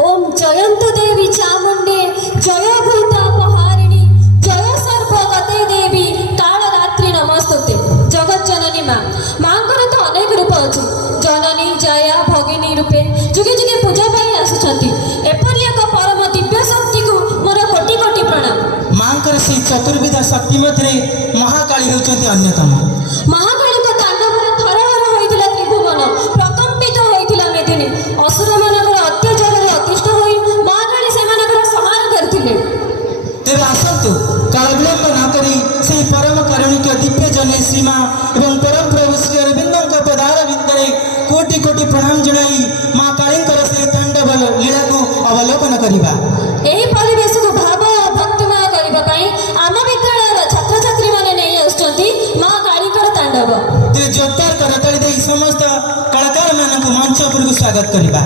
ओम जयंत देवी चामुंडे जय भूतापहारिणी जय सर्वगते देवी कालरात्रि नमस्तुते। जगत जननी माँ माँकर तो अनेक रूप अच्छी जननी जया भगिनी रूपे जुगे जुगे पूजा पाई आसुछंती। एपरि एक परम दिव्य शक्ति को मोर कोटि कोटि प्रणाम। माँकर से चतुर्विध शक्ति मध्य महाकाली होती अन्यतम। महाकाली को तांडवरे थरहर होइतिला त्रिभुवन प्रकंपित होइतिला मेदिनी असुर मानकर अत्याचार अतिष्ठ होई महाकाली सेमानकर संहार करथिले। तेरे आसतु काल विलंब न करी से परम कारुणिक दिव्य जने श्रीमा एवं परम प्रभु श्री अरविंदों का पदार विंदरे कोटि कोटि प्रणाम जनाई माँ कालींकर से तांडव लीला को अवलोकन करिबा। एही परिवेश को भाव भक्तिमय करिबा पई आम विद्यालय छात्र छात्री माने नै आछंती माँ कालींकर तांडव। ते जोरदार करताली दे समस्त कलाकार मानक मंच पर स्वागत करिबा।